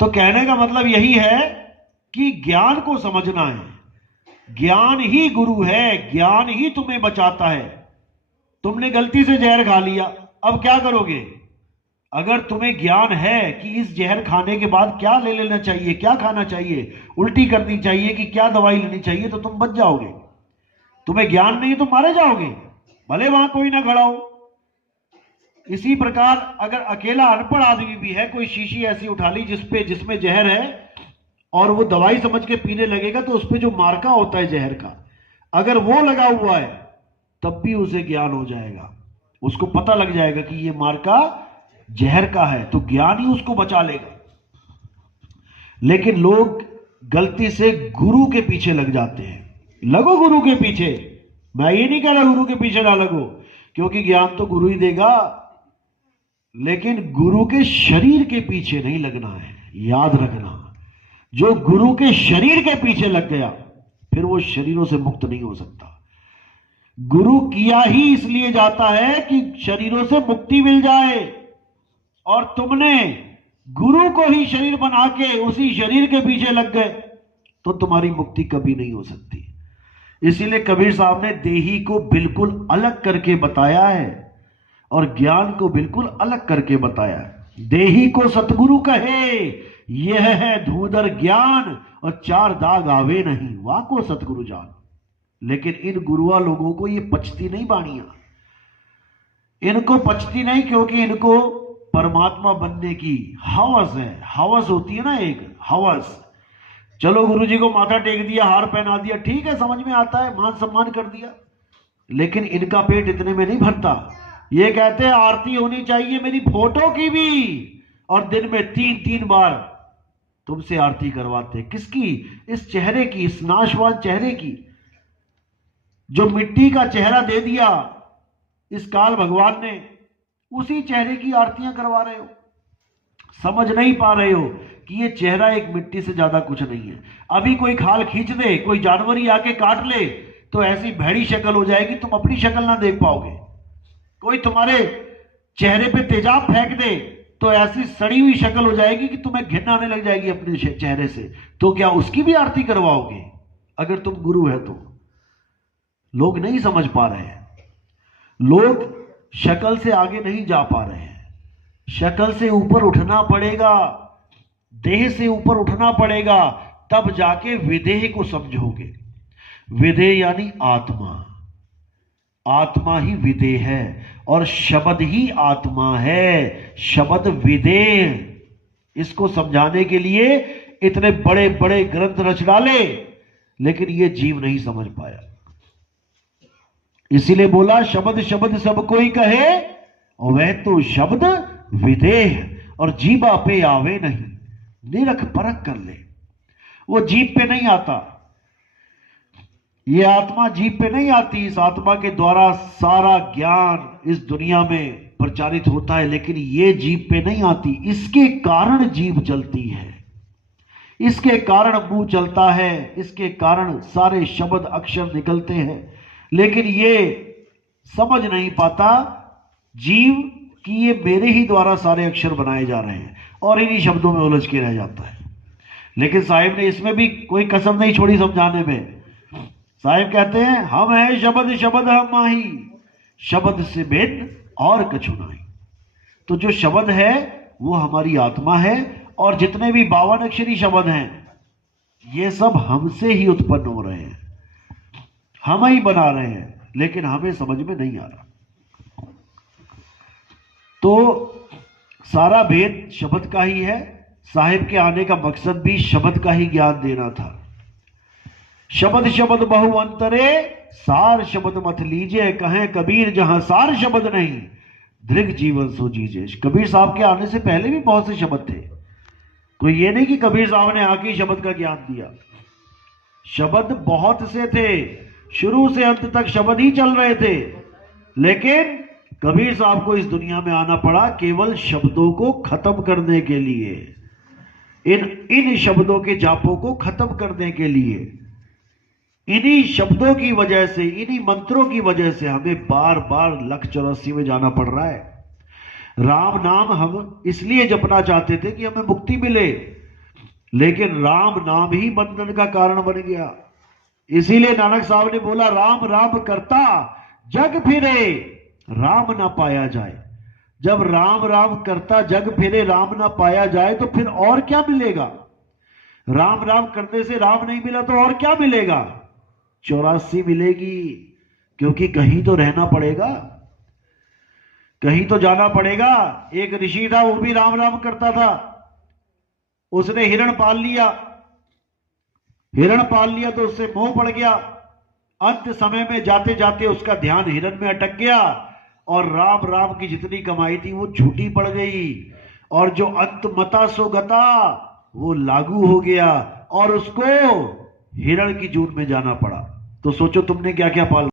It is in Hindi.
तो कहने का मतलब यही है कि ज्ञान को समझना है। ज्ञान ही गुरु है, ज्ञान ही तुम्हें बचाता है। तुमने गलती से जहर खा लिया, अब क्या करोगे? अगर तुम्हें ज्ञान है कि इस जहर खाने के बाद क्या ले लेना चाहिए, क्या खाना चाहिए, उल्टी करनी चाहिए कि क्या दवाई लेनी चाहिए, तो तुम बच जाओगे। तुम्हें ज्ञान नहीं तो मारे जाओगे, भले वहां कोई ना खड़ा हो। इसी प्रकार अगर अकेला अनपढ़ आदमी भी है, कोई शीशी ऐसी उठा ली जिसमें जहर है और वो दवाई समझ के पीने लगेगा, तो उस पर जो मार्का होता है जहर का, अगर वो लगा हुआ है तब भी उसे ज्ञान हो जाएगा। उसको पता लग जाएगा कि ये मार्का जहर का है, तो ज्ञान ही उसको बचा लेगा। लेकिन लोग गलती से गुरु के पीछे लग जाते हैं। लगो गुरु के पीछे, मैं ये नहीं कह रहा गुरु के पीछे ना लगो, क्योंकि ज्ञान तो गुरु ही देगा, लेकिन गुरु के शरीर के पीछे नहीं लगना है। याद रखना, जो गुरु के शरीर के पीछे लग गया फिर वो शरीरों से मुक्त नहीं हो सकता। गुरु किया ही इसलिए जाता है कि शरीरों से मुक्ति मिल जाए, और तुमने गुरु को ही शरीर बना के उसी शरीर के पीछे लग गए तो तुम्हारी मुक्ति कभी नहीं हो सकती। इसीलिए कबीर साहब ने देही को बिल्कुल अलग करके बताया है और ज्ञान को बिल्कुल अलग करके बताया है। देही को सतगुरु कहे, यह है धूधर ज्ञान, और चार दाग आवे नहीं, वाह को सतगुरु जान। लेकिन इन गुरुआ लोगों को ये पचती नहीं बाणियां, इनको पचती नहीं, क्योंकि इनको परमात्मा बनने की हवस है। हवस होती है ना, एक हवस। चलो गुरुजी को माथा टेक दिया, हार पहना दिया, ठीक है, समझ में आता है, मान सम्मान कर दिया, लेकिन इनका पेट इतने में नहीं भरता। ये कहते हैं आरती होनी चाहिए मेरी फोटो की भी, और दिन में 3-3 बार तुमसे आरती करवाते। किसकी? इस चेहरे की, इस नाशवान चेहरे की, जो मिट्टी का चेहरा दे दिया इस काल भगवान ने, उसी चेहरे की आरतियां करवा रहे हो। समझ नहीं पा रहे हो कि ये चेहरा एक मिट्टी से ज्यादा कुछ नहीं है। अभी कोई खाल खींच दे, कोई जानवर ही आके काट ले, तो ऐसी भैड़ी शक्ल हो जाएगी तुम अपनी शक्ल ना देख पाओगे। कोई तुम्हारे चेहरे पे तेजाब फेंक दे तो ऐसी सड़ी हुई शक्ल हो जाएगी कि तुम्हें घिन आने लग जाएगी अपने चेहरे से। तो क्या उसकी भी आरती करवाओगे अगर तुम गुरु है तो? लोग नहीं समझ पा रहे हैं, लोग शक्ल से आगे नहीं जा पा रहे हैं। शक्ल से ऊपर उठना पड़ेगा, देह से ऊपर उठना पड़ेगा, तब जाके विदेह को समझोगे। विदेह यानी आत्मा, आत्मा ही विदेह है और शब्द ही आत्मा है, शब्द विदेह। इसको समझाने के लिए इतने बड़े बड़े ग्रंथ रच डाले, लेकिन ये जीव नहीं समझ पाया। इसीलिए बोला शब्द शब्द सब कोई कहे, और वह तो शब्द विदेह और जीवा पे आवे नहीं। निरख परख कर ले, वो जीभ पे नहीं आता, ये आत्मा जीभ पे नहीं आती। इस आत्मा के द्वारा सारा ज्ञान इस दुनिया में प्रचारित होता है, लेकिन ये जीभ पे नहीं आती। इसके कारण जीभ चलती है, इसके कारण मुंह चलता है, इसके कारण सारे शब्द अक्षर निकलते हैं, लेकिन ये समझ नहीं पाता जीव कि ये मेरे ही द्वारा सारे अक्षर बनाए जा रहे हैं, और इन्हीं शब्दों में उलझ के रह जाता है। लेकिन साहिब ने इसमें भी कोई कसर नहीं छोड़ी समझाने में। साहिब कहते हैं हम है शब्द शब्द हम माही, शब्द से भिन्न और कछु नहीं। तो जो शब्द है वो हमारी आत्मा है, और जितने भी 52 अक्षरी शब्द हैं ये सब हमसे ही उत्पन्न हो रहे हैं, हम ही बना रहे हैं, लेकिन हमें समझ में नहीं आ रहा। तो सारा भेद शब्द का ही है। साहिब के आने का मकसद भी शब्द का ही ज्ञान देना था। शब्द शब्द बहु अंतरे, सार शब्द मत लीजिए, कहें कबीर जहां सार शब्द नहीं, दृग जीवन सो जीजे। कबीर साहब के आने से पहले भी बहुत से शब्द थे, कोई ये नहीं कि कबीर साहब ने आके शब्द का ज्ञान दिया। शब्द बहुत से थे, शुरू से अंत तक शब्द ही चल रहे थे, लेकिन कबीर साहब को इस दुनिया में आना पड़ा केवल शब्दों को खत्म करने के लिए, इन शब्दों के जापों को खत्म करने के लिए। इन्हीं शब्दों की वजह से, इन्हीं मंत्रों की वजह से हमें बार बार 184 में जाना पड़ रहा है। राम नाम हम इसलिए जपना चाहते थे कि हमें मुक्ति मिले, लेकिन राम नाम ही बंधन का कारण बन गया। इसीलिए नानक साहब ने बोला, राम राम करता जग फिरे राम ना पाया जाए। जब राम राम करता जग फिरे राम ना पाया जाए तो फिर और क्या मिलेगा? राम राम करने से राम नहीं मिला तो और क्या मिलेगा? 84 मिलेगी, क्योंकि कहीं तो रहना पड़ेगा, कहीं तो जाना पड़ेगा। एक ऋषि था, वो भी राम राम करता था, उसने हिरण पाल लिया, हिरण पाल लिया तो उससे मोह पड़ गया। अंत समय में जाते जाते उसका ध्यान हिरण में अटक गया और राम राम की जितनी कमाई थी वो झूठी पड़ गई, और जो अंत मता सो गता वो लागू हो गया और उसको हिरण की जून में जाना पड़ा। तो सोचो तुमने क्या क्या पाल